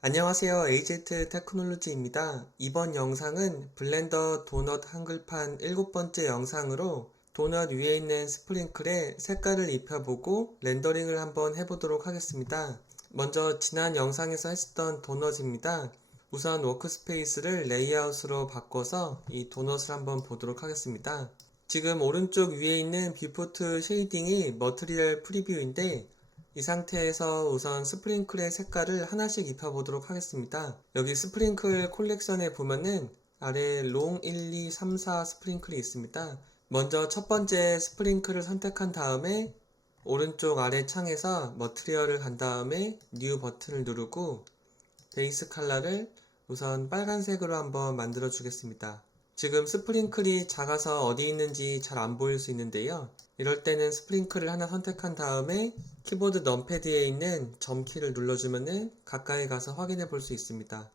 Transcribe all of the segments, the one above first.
안녕하세요. AZ 테크놀로지입니다. 이번 영상은 블렌더 도넛 한글판 일곱 번째 영상으로 도넛 위에 있는 스프링클에 색깔을 입혀보고 렌더링을 한번 해보도록 하겠습니다. 먼저 지난 영상에서 했었던 도넛입니다. 우선 워크스페이스를 레이아웃으로 바꿔서 이 도넛을 한번 보도록 하겠습니다. 지금 오른쪽 위에 있는 뷰포트 쉐이딩이 머트리얼 프리뷰인데 이 상태에서 우선 스프링클의 색깔을 하나씩 입혀보도록 하겠습니다. 여기 스프링클 콜렉션에 보면은 아래 롱 1, 2, 3, 4 스프링클이 있습니다. 먼저 첫 번째 스프링클을 선택한 다음에 오른쪽 아래 창에서 머트리얼을 간 다음에 뉴 버튼을 누르고 베이스 컬러를 우선 빨간색으로 한번 만들어 주겠습니다. 지금 스프링클이 작아서 어디 있는지 잘 안 보일 수 있는데요. 이럴 때는 스프링클을 하나 선택한 다음에 키보드 넘패드에 있는 점키를 눌러주면은 가까이 가서 확인해 볼 수 있습니다.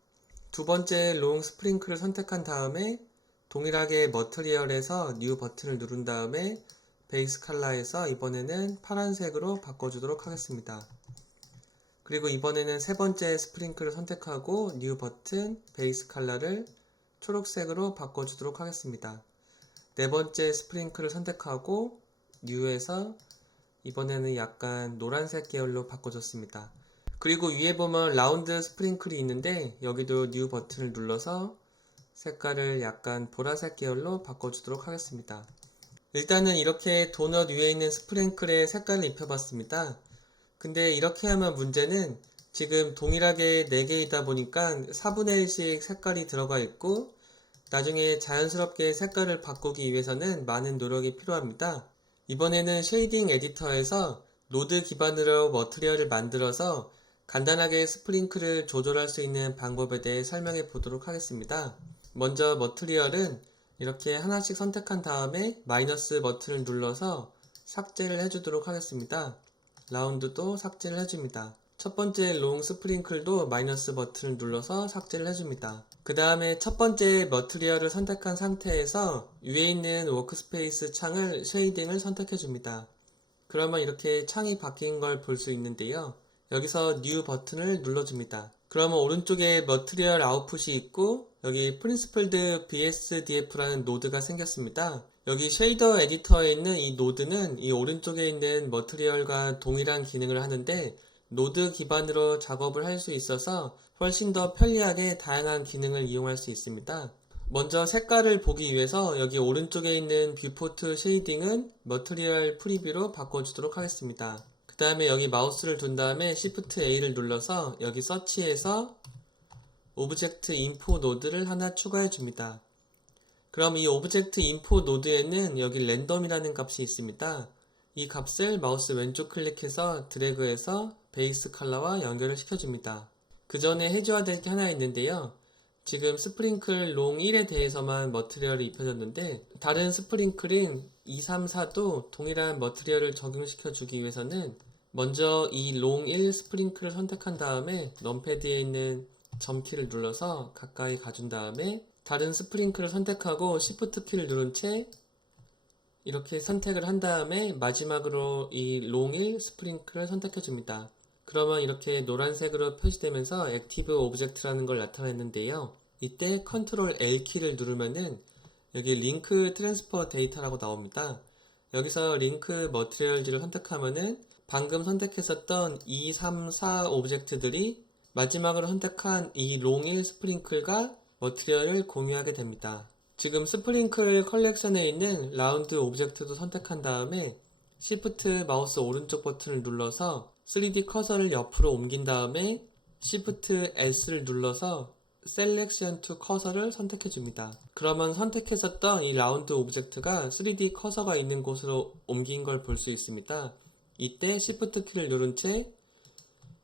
두 번째 롱 스프링클을 선택한 다음에 동일하게 머트리얼에서 뉴 버튼을 누른 다음에 베이스 컬러에서 이번에는 파란색으로 바꿔주도록 하겠습니다. 그리고 이번에는 세 번째 스프링클을 선택하고 뉴 버튼 베이스 컬러를 초록색으로 바꿔주도록 하겠습니다. 네 번째 스프링클을 선택하고 뉴에서 이번에는 약간 노란색 계열로 바꿔줬습니다. 그리고 위에 보면 라운드 스프링클이 있는데 여기도 뉴 버튼을 눌러서 색깔을 약간 보라색 계열로 바꿔주도록 하겠습니다. 일단은 이렇게 도넛 위에 있는 스프링클에 색깔을 입혀봤습니다. 근데 이렇게 하면 문제는 지금 동일하게 4개이다 보니까 4분의 1씩 색깔이 들어가 있고 나중에 자연스럽게 색깔을 바꾸기 위해서는 많은 노력이 필요합니다. 이번에는 쉐이딩 에디터에서 노드 기반으로 머트리얼을 만들어서 간단하게 스프링클을 조절할 수 있는 방법에 대해 설명해 보도록 하겠습니다. 먼저 머트리얼은 이렇게 하나씩 선택한 다음에 마이너스 버튼을 눌러서 삭제를 해주도록 하겠습니다. 라운드도 삭제를 해줍니다. 첫 번째 롱 스프링클도 마이너스 버튼을 눌러서 삭제를 해줍니다. 그 다음에 첫 번째 머트리얼을 선택한 상태에서 위에 있는 워크스페이스 창을 쉐이딩을 선택해 줍니다. 그러면 이렇게 창이 바뀐 걸 볼 수 있는데요. 여기서 뉴 버튼을 눌러줍니다. 그러면 오른쪽에 머트리얼 아웃풋이 있고 여기 프린스플드 BSDF라는 노드가 생겼습니다. 여기 쉐이더 에디터에 있는 이 노드는 이 오른쪽에 있는 머트리얼과 동일한 기능을 하는데 노드 기반으로 작업을 할 수 있어서 훨씬 더 편리하게 다양한 기능을 이용할 수 있습니다. 먼저 색깔을 보기 위해서 여기 오른쪽에 있는 뷰포트 쉐이딩은 머트리얼 프리뷰로 바꿔주도록 하겠습니다. 그 다음에 여기 마우스를 둔 다음에 Shift A를 눌러서 여기 서치에서 오브젝트 인포 노드를 하나 추가해 줍니다. 그럼 이 오브젝트 인포 노드에는 여기 랜덤이라는 값이 있습니다. 이 값을 마우스 왼쪽 클릭해서 드래그해서 베이스 컬러와 연결을 시켜줍니다. 그 전에 해줘야 될 게 하나 있는데요. 지금 스프링클 롱 1에 대해서만 머트리얼이 입혀졌는데 다른 스프링클인 2, 3, 4도 동일한 머트리얼을 적용시켜 주기 위해서는 먼저 이 롱 1 스프링클을 선택한 다음에 넘패드에 있는 점키를 눌러서 가까이 가준 다음에 다른 스프링클을 선택하고 Shift 키를 누른 채 이렇게 선택을 한 다음에 마지막으로 이 롱 1 스프링클을 선택해 줍니다. 그러면 이렇게 노란색으로 표시되면서 액티브 오브젝트라는 걸 나타냈는데요. 이때 컨트롤 L 키를 누르면은 여기 링크 트랜스퍼 데이터라고 나옵니다. 여기서 링크 머트리얼즈를 선택하면은 방금 선택했었던 2, 3, 4 오브젝트들이 마지막으로 선택한 이 롱1 스프링클과 머트리얼을 공유하게 됩니다. 지금 스프링클 컬렉션에 있는 라운드 오브젝트도 선택한 다음에 Shift 마우스 오른쪽 버튼을 눌러서 3D 커서를 옆으로 옮긴 다음에 Shift S를 눌러서 Selection to 커서를 선택해 줍니다. 그러면 선택했었던 이 라운드 오브젝트가 3D 커서가 있는 곳으로 옮긴 걸 볼 수 있습니다. 이때 Shift 키를 누른 채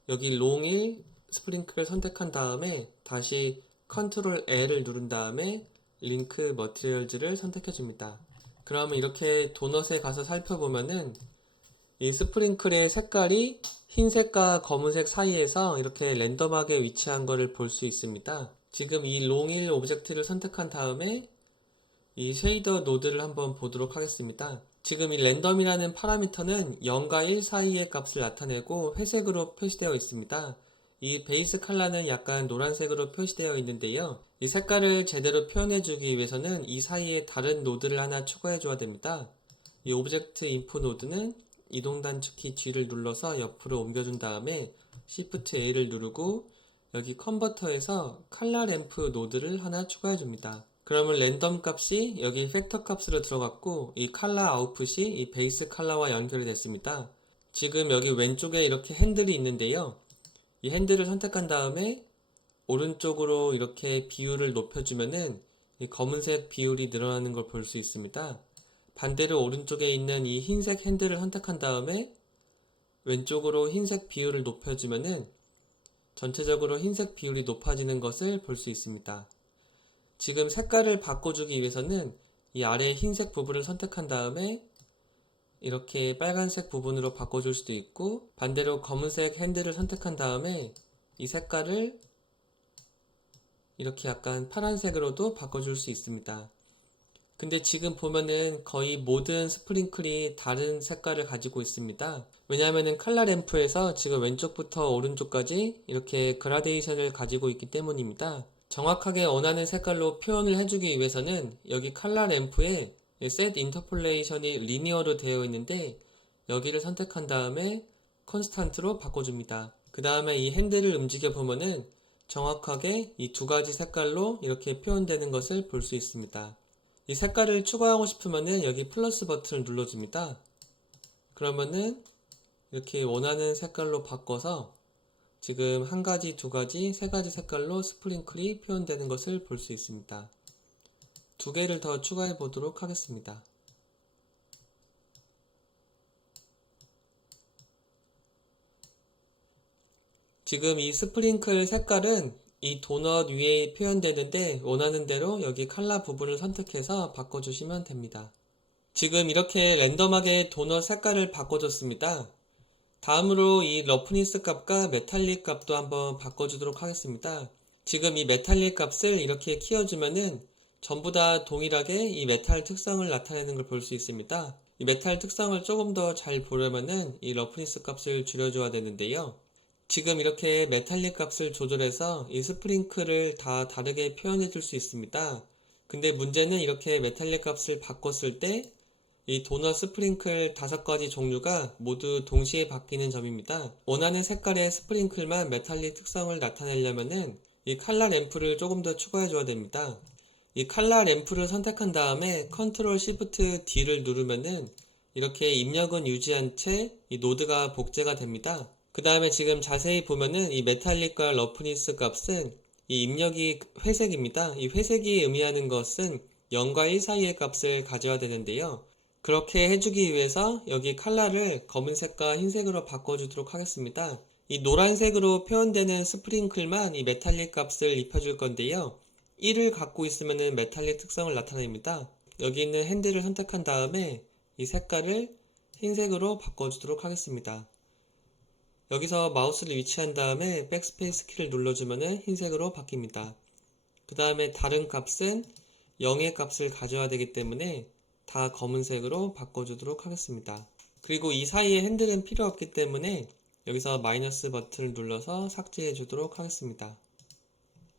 여기 롱1 스프링클을 선택한 다음에 다시 컨트롤 L을 누른 다음에 링크 머티리얼즈를 선택해 줍니다. 그러면 이렇게 도넛에 가서 살펴보면은 이 스프링클의 색깔이 흰색과 검은색 사이에서 이렇게 랜덤하게 위치한 것을 볼 수 있습니다. 지금 이 롱1 오브젝트를 선택한 다음에 이 쉐이더 노드를 한번 보도록 하겠습니다. 지금 이 랜덤이라는 파라미터는 0과 1 사이의 값을 나타내고 회색으로 표시되어 있습니다. 이 베이스 컬러는 약간 노란색으로 표시되어 있는데요. 이 색깔을 제대로 표현해주기 위해서는 이 사이에 다른 노드를 하나 추가해줘야 됩니다. 이 오브젝트 인포 노드는 이동 단축키 G를 눌러서 옆으로 옮겨준 다음에 Shift A를 누르고 여기 컨버터에서 컬러 램프 노드를 하나 추가해 줍니다. 그러면 랜덤 값이 여기 팩터 값으로 들어갔고 이 컬러 아웃풋이 이 베이스 컬러와 연결이 됐습니다. 지금 여기 왼쪽에 이렇게 핸들이 있는데요. 이 핸들을 선택한 다음에 오른쪽으로 이렇게 비율을 높여주면은 이 검은색 비율이 늘어나는 걸 볼 수 있습니다. 반대로 오른쪽에 있는 이 흰색 핸들을 선택한 다음에 왼쪽으로 흰색 비율을 높여주면은 전체적으로 흰색 비율이 높아지는 것을 볼 수 있습니다. 지금 색깔을 바꿔주기 위해서는 이 아래 흰색 부분을 선택한 다음에 이렇게 빨간색 부분으로 바꿔줄 수도 있고 반대로 검은색 핸들을 선택한 다음에 이 색깔을 이렇게 약간 파란색으로도 바꿔줄 수 있습니다. 근데 지금 보면은 거의 모든 스프링클이 다른 색깔을 가지고 있습니다. 왜냐하면은 칼라 램프에서 지금 왼쪽부터 오른쪽까지 이렇게 그라데이션을 가지고 있기 때문입니다. 정확하게 원하는 색깔로 표현을 해주기 위해서는 여기 칼라 램프에 셋 인터폴레이션이 리니어로 되어 있는데 여기를 선택한 다음에 컨스탄트로 바꿔줍니다. 그 다음에 이 핸들을 움직여 보면은 정확하게 이 두 가지 색깔로 이렇게 표현되는 것을 볼 수 있습니다. 이 색깔을 추가하고 싶으면은 여기 플러스 버튼을 눌러줍니다. 그러면은 이렇게 원하는 색깔로 바꿔서 지금 한 가지, 두 가지, 세 가지 색깔로 스프링클이 표현되는 것을 볼 수 있습니다. 두 개를 더 추가해 보도록 하겠습니다. 지금 이 스프링클 색깔은 이 도넛 위에 표현되는데 원하는 대로 여기 칼라 부분을 선택해서 바꿔주시면 됩니다. 지금 이렇게 랜덤하게 도넛 색깔을 바꿔줬습니다. 다음으로 이 러프니스 값과 메탈릭 값도 한번 바꿔주도록 하겠습니다. 지금 이 메탈릭 값을 이렇게 키워주면은 전부 다 동일하게 이 메탈 특성을 나타내는 걸 볼 수 있습니다. 이 메탈 특성을 조금 더 잘 보려면은 이 러프니스 값을 줄여줘야 되는데요. 지금 이렇게 메탈릭 값을 조절해서 이 스프링클을 다 다르게 표현해 줄 수 있습니다. 근데 문제는 이렇게 메탈릭 값을 바꿨을 때 이 도넛 스프링클 다섯 가지 종류가 모두 동시에 바뀌는 점입니다. 원하는 색깔의 스프링클만 메탈릭 특성을 나타내려면은 이 칼라 램프를 조금 더 추가해 줘야 됩니다. 이 칼라 램프를 선택한 다음에 컨트롤 시프트 D를 누르면은 이렇게 입력은 유지한 채 이 노드가 복제가 됩니다. 그 다음에 지금 자세히 보면은 이 메탈릭과 러프니스 값은 이 입력이 회색입니다. 이 회색이 의미하는 것은 0과 1 사이의 값을 가져야 되는데요. 그렇게 해주기 위해서 여기 칼라를 검은색과 흰색으로 바꿔주도록 하겠습니다. 이 노란색으로 표현되는 스프링클만 이 메탈릭 값을 입혀줄 건데요. 1을 갖고 있으면 메탈릭 특성을 나타냅니다. 여기 있는 핸들을 선택한 다음에 이 색깔을 흰색으로 바꿔주도록 하겠습니다. 여기서 마우스를 위치한 다음에 백스페이스 키를 눌러주면 흰색으로 바뀝니다. 그 다음에 다른 값은 0의 값을 가져야 되기 때문에 다 검은색으로 바꿔주도록 하겠습니다. 그리고 이 사이에 핸들은 필요 없기 때문에 여기서 마이너스 버튼을 눌러서 삭제해 주도록 하겠습니다.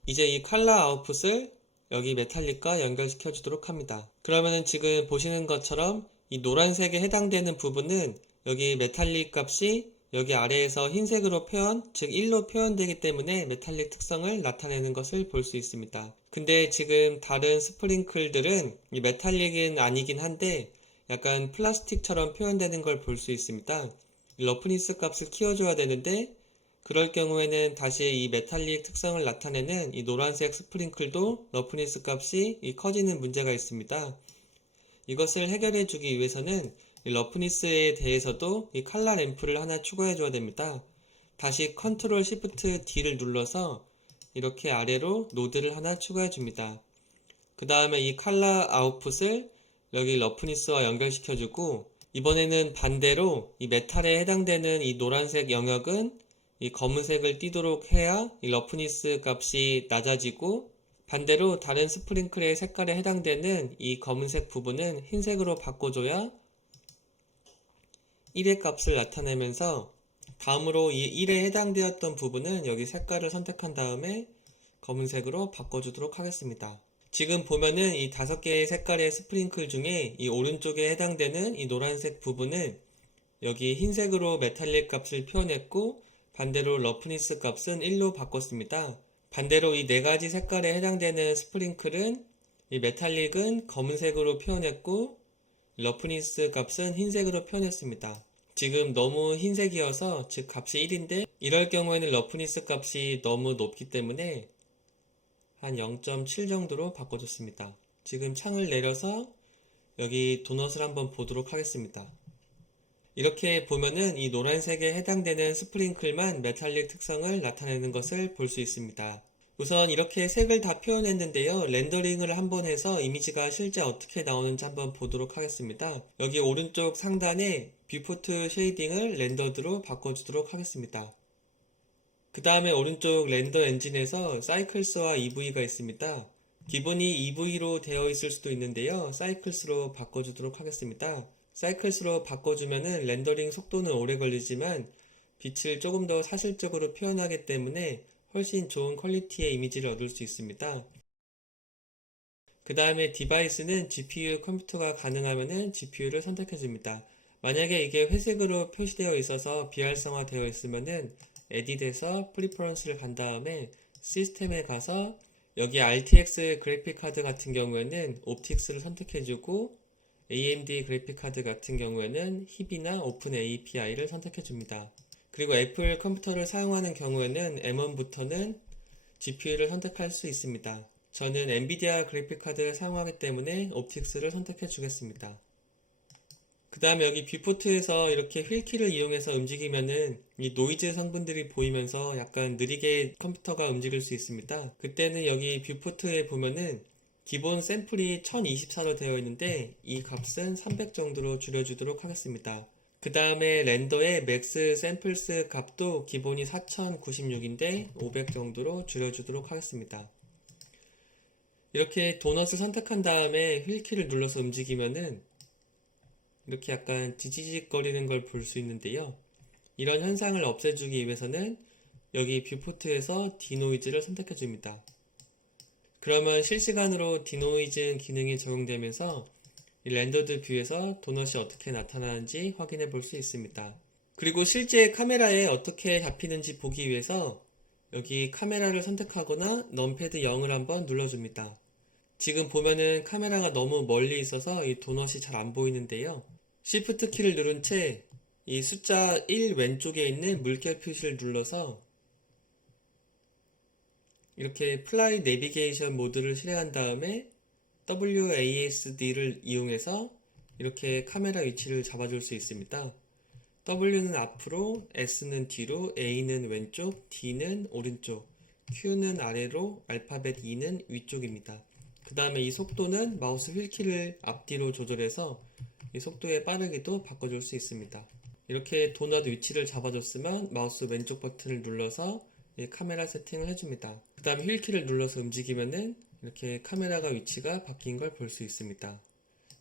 이제 이 칼라 아웃풋을 여기 메탈릭과 연결시켜 주도록 합니다. 그러면은 지금 보시는 것처럼 이 노란색에 해당되는 부분은 여기 메탈릭 값이 여기 아래에서 흰색으로 표현, 즉 1로 표현되기 때문에 메탈릭 특성을 나타내는 것을 볼 수 있습니다. 근데 지금 다른 스프링클들은 이 메탈릭은 아니긴 한데 약간 플라스틱처럼 표현되는 걸 볼 수 있습니다. 러프니스 값을 키워줘야 되는데 그럴 경우에는 다시 이 메탈릭 특성을 나타내는 이 노란색 스프링클도 러프니스 값이 커지는 문제가 있습니다. 이것을 해결해 주기 위해서는 이 러프니스에 대해서도 이 칼라 램프를 하나 추가해 줘야 됩니다. 다시 컨트롤 시프트 D를 눌러서 이렇게 아래로 노드를 하나 추가해 줍니다. 그 다음에 이 칼라 아웃풋을 여기 러프니스와 연결시켜 주고 이번에는 반대로 이 메탈에 해당되는 이 노란색 영역은 이 검은색을 띠도록 해야 이 러프니스 값이 낮아지고 반대로 다른 스프링클의 색깔에 해당되는 이 검은색 부분은 흰색으로 바꿔줘야 1의 값을 나타내면서 다음으로 이 1에 해당되었던 부분은 여기 색깔을 선택한 다음에 검은색으로 바꿔주도록 하겠습니다. 지금 보면은 이 다섯 개의 색깔의 스프링클 중에 이 오른쪽에 해당되는 이 노란색 부분을 여기 흰색으로 메탈릭 값을 표현했고 반대로 러프니스 값은 1로 바꿨습니다. 반대로 이 네 가지 색깔에 해당되는 스프링클은 이 메탈릭은 검은색으로 표현했고 러프니스 값은 흰색으로 표현했습니다. 지금 너무 흰색이어서 즉 값이 1인데 이럴 경우에는 러프니스 값이 너무 높기 때문에 한 0.7 정도로 바꿔줬습니다. 지금 창을 내려서 여기 도넛을 한번 보도록 하겠습니다. 이렇게 보면은 이 노란색에 해당되는 스프링클만 메탈릭 특성을 나타내는 것을 볼 수 있습니다. 우선 이렇게 색을 다 표현했는데요. 렌더링을 한번 해서 이미지가 실제 어떻게 나오는지 한번 보도록 하겠습니다. 여기 오른쪽 상단에 뷰포트 쉐이딩을 렌더드로 바꿔주도록 하겠습니다. 그 다음에 오른쪽 렌더 엔진에서 사이클스와 EV가 있습니다. 기본이 EV로 되어 있을 수도 있는데요. 사이클스로 바꿔주도록 하겠습니다. 사이클스로 바꿔주면은 렌더링 속도는 오래 걸리지만 빛을 조금 더 사실적으로 표현하기 때문에 훨씬 좋은 퀄리티의 이미지를 얻을 수 있습니다. 그 다음에 디바이스는 GPU 컴퓨터가 가능하면은 GPU를 선택해 줍니다. 만약에 이게 회색으로 표시되어 있어서 비활성화 되어 있으면은 에딧에서 프리퍼런스를 간 다음에 시스템에 가서 여기 RTX 그래픽 카드 같은 경우에는 옵틱스를 선택해 주고 AMD 그래픽 카드 같은 경우에는 힙이나 오픈 API를 선택해 줍니다. 그리고 애플 컴퓨터를 사용하는 경우에는 M1부터는 GPU를 선택할 수 있습니다. 저는 엔비디아 그래픽 카드를 사용하기 때문에 옵틱스를 선택해 주겠습니다. 그 다음에 여기 뷰포트에서 이렇게 휠키를 이용해서 움직이면은 이 노이즈 성분들이 보이면서 약간 느리게 컴퓨터가 움직일 수 있습니다. 그때는 여기 뷰포트에 보면은 기본 샘플이 1024로 되어 있는데 이 값은 300 정도로 줄여주도록 하겠습니다. 그 다음에 렌더의 맥스 샘플스 값도 기본이 4096인데 500 정도로 줄여주도록 하겠습니다. 이렇게 도넛을 선택한 다음에 휠키를 눌러서 움직이면은 이렇게 약간 지지직거리는 걸 볼 수 있는데요. 이런 현상을 없애주기 위해서는 여기 뷰포트에서 디노이즈를 선택해 줍니다. 그러면 실시간으로 디노이즈 기능이 적용되면서 이 렌더드 뷰에서 도넛이 어떻게 나타나는지 확인해 볼 수 있습니다. 그리고 실제 카메라에 어떻게 잡히는지 보기 위해서 여기 카메라를 선택하거나 넘패드 0을 한번 눌러줍니다. 지금 보면은 카메라가 너무 멀리 있어서 이 도넛이 잘 안 보이는데요. Shift 키를 누른 채 이 숫자 1 왼쪽에 있는 물결 표시를 눌러서 이렇게 플라이 내비게이션 모드를 실행한 다음에 WASD를 이용해서 이렇게 카메라 위치를 잡아줄 수 있습니다. W는 앞으로, S는 뒤로, A는 왼쪽, D는 오른쪽, Q는 아래로, 알파벳 E는 위쪽입니다. 그 다음에 이 속도는 마우스 휠키를 앞뒤로 조절해서 이 속도의 빠르기도 바꿔줄 수 있습니다. 이렇게 도넛 위치를 잡아줬으면 마우스 왼쪽 버튼을 눌러서 이 카메라 세팅을 해줍니다. 그 다음에 휠키를 눌러서 움직이면은 이렇게 카메라가 위치가 바뀐 걸 볼 수 있습니다.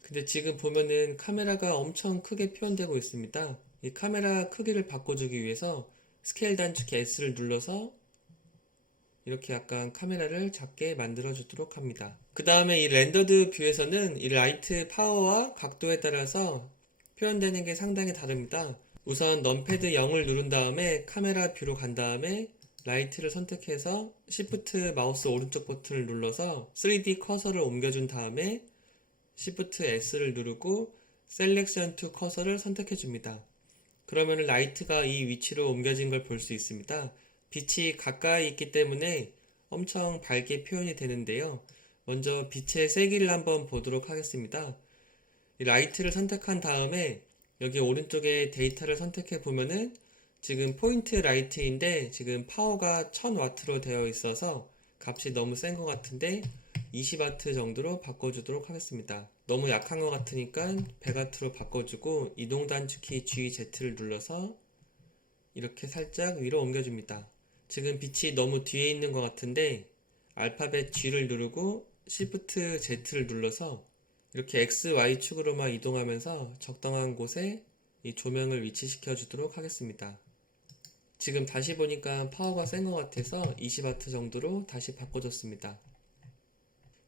근데 지금 보면은 카메라가 엄청 크게 표현되고 있습니다. 이 카메라 크기를 바꿔주기 위해서 스케일 단축키 S를 눌러서 이렇게 약간 카메라를 작게 만들어 주도록 합니다. 그 다음에 이 렌더드 뷰에서는 이 라이트 파워와 각도에 따라서 표현되는 게 상당히 다릅니다. 우선 넘패드 0을 누른 다음에 카메라 뷰로 간 다음에 라이트를 선택해서 Shift 마우스 오른쪽 버튼을 눌러서 3D 커서를 옮겨준 다음에 Shift S를 누르고 Selection to 커서를 선택해 줍니다. 그러면 라이트가 이 위치로 옮겨진 걸 볼 수 있습니다. 빛이 가까이 있기 때문에 엄청 밝게 표현이 되는데요. 먼저 빛의 세기를 한번 보도록 하겠습니다. 이 라이트를 선택한 다음에 여기 오른쪽에 데이터를 선택해 보면은 지금 포인트 라이트인데 지금 파워가 1000W로 되어 있어서 값이 너무 센 것 같은데 20W 정도로 바꿔주도록 하겠습니다. 너무 약한 것 같으니까 100W로 바꿔주고 이동 단축키 GZ를 눌러서 이렇게 살짝 위로 옮겨줍니다. 지금 빛이 너무 뒤에 있는 것 같은데 알파벳 G를 누르고 Shift Z를 눌러서 이렇게 X, Y 축으로만 이동하면서 적당한 곳에 이 조명을 위치시켜 주도록 하겠습니다. 지금 다시 보니까 파워가 센 것 같아서 20W 정도로 다시 바꿔줬습니다.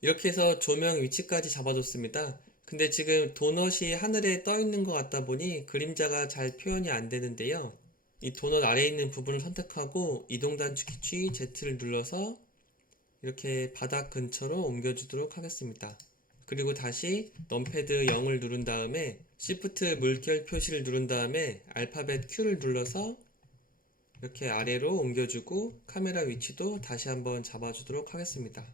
이렇게 해서 조명 위치까지 잡아줬습니다. 근데 지금 도넛이 하늘에 떠 있는 것 같다 보니 그림자가 잘 표현이 안 되는데요. 이 도넛 아래에 있는 부분을 선택하고 이동 단축키 취 Z를 눌러서 이렇게 바닥 근처로 옮겨주도록 하겠습니다. 그리고 다시 넘패드 0을 누른 다음에 Shift 물결 표시를 누른 다음에 알파벳 Q를 눌러서 이렇게 아래로 옮겨주고 카메라 위치도 다시 한번 잡아주도록 하겠습니다.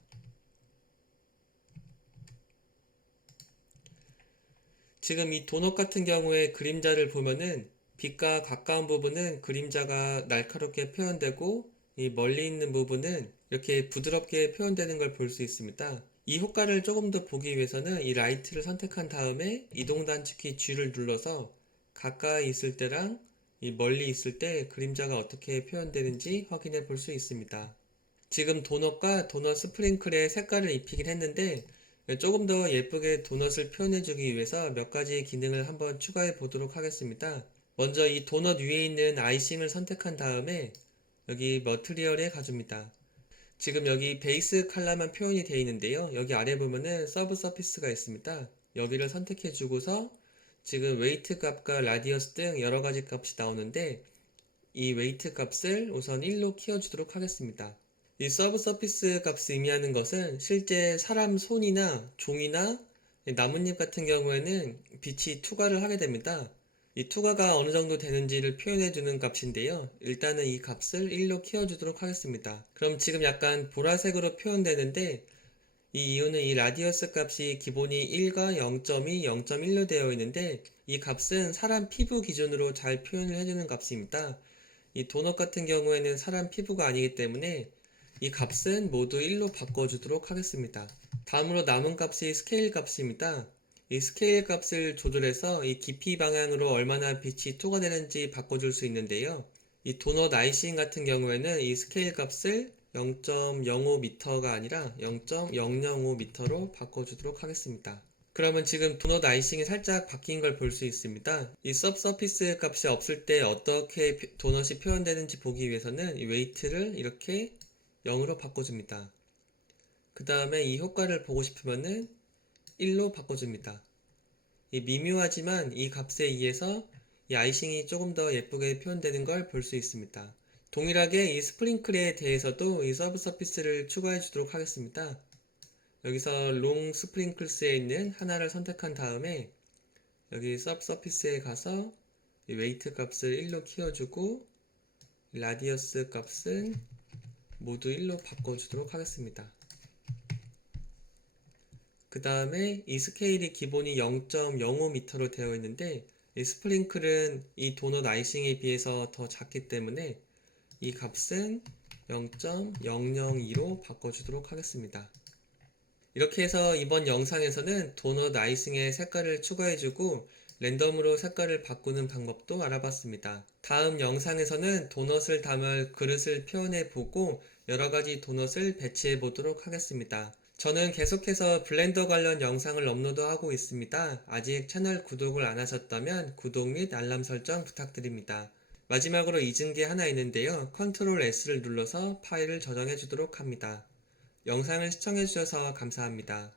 지금 이 도넛 같은 경우에 그림자를 보면은 빛과 가까운 부분은 그림자가 날카롭게 표현되고 이 멀리 있는 부분은 이렇게 부드럽게 표현되는 걸 볼 수 있습니다. 이 효과를 조금 더 보기 위해서는 이 라이트를 선택한 다음에 이동 단축키 G를 눌러서 가까이 있을 때랑 이 멀리 있을 때 그림자가 어떻게 표현되는지 확인해 볼 수 있습니다. 지금 도넛과 도넛 스프링클의 색깔을 입히긴 했는데 조금 더 예쁘게 도넛을 표현해 주기 위해서 몇 가지 기능을 한번 추가해 보도록 하겠습니다. 먼저 이 도넛 위에 있는 아이싱을 선택한 다음에 여기 머트리얼에 가줍니다. 지금 여기 베이스 컬러만 표현이 되어 있는데요. 여기 아래 보면은 서브 서피스가 있습니다. 여기를 선택해 주고서 지금 웨이트 값과 라디어스 등 여러 가지 값이 나오는데 이 웨이트 값을 우선 1로 키워주도록 하겠습니다. 이 서브 서피스 값을 의미하는 것은 실제 사람 손이나 종이나 나뭇잎 같은 경우에는 빛이 투과를 하게 됩니다. 이 투과가 어느 정도 되는지를 표현해 주는 값인데요. 일단은 이 값을 1로 키워주도록 하겠습니다. 그럼 지금 약간 보라색으로 표현되는데 이 이유는 이 라디어스 값이 기본이 1과 0.2, 0.1로 되어 있는데 이 값은 사람 피부 기준으로 잘 표현을 해주는 값입니다. 이 도넛 같은 경우에는 사람 피부가 아니기 때문에 이 값은 모두 1로 바꿔주도록 하겠습니다. 다음으로 남은 값이 스케일 값입니다. 이 스케일 값을 조절해서 이 깊이 방향으로 얼마나 빛이 투과되는지 바꿔줄 수 있는데요. 이 도넛 아이싱 같은 경우에는 이 스케일 값을 0.05m가 아니라 0.005m로 바꿔주도록 하겠습니다. 그러면 지금 도넛 아이싱이 살짝 바뀐 걸 볼 수 있습니다. 이 subsurface 값이 없을 때 어떻게 도넛이 표현되는지 보기 위해서는 이 웨이트를 이렇게 0으로 바꿔줍니다. 그 다음에 이 효과를 보고 싶으면은 1로 바꿔줍니다. 이 미묘하지만 이 값에 의해서 이 아이싱이 조금 더 예쁘게 표현되는 걸 볼 수 있습니다. 동일하게 이 스프링클에 대해서도 이 서브 서피스를 추가해 주도록 하겠습니다. 여기서 롱 스프링클스에 있는 하나를 선택한 다음에 여기 서브 서피스에 가서 이 웨이트 값을 1로 키워주고 라디어스 값은 모두 1로 바꿔주도록 하겠습니다. 그 다음에 이 스케일이 기본이 0.05m로 되어 있는데 이 스프링클은 이 도넛 아이싱에 비해서 더 작기 때문에 이 값은 0.002로 바꿔주도록 하겠습니다. 이렇게 해서 이번 영상에서는 도넛 아이싱에 색깔을 추가해주고 랜덤으로 색깔을 바꾸는 방법도 알아봤습니다. 다음 영상에서는 도넛을 담을 그릇을 표현해 보고 여러가지 도넛을 배치해 보도록 하겠습니다. 저는 계속해서 블렌더 관련 영상을 업로드하고 있습니다. 아직 채널 구독을 안 하셨다면 구독 및 알람 설정 부탁드립니다. 마지막으로 잊은 게 하나 있는데요. 컨트롤 S를 눌러서 파일을 저장해 주도록 합니다. 영상을 시청해 주셔서 감사합니다.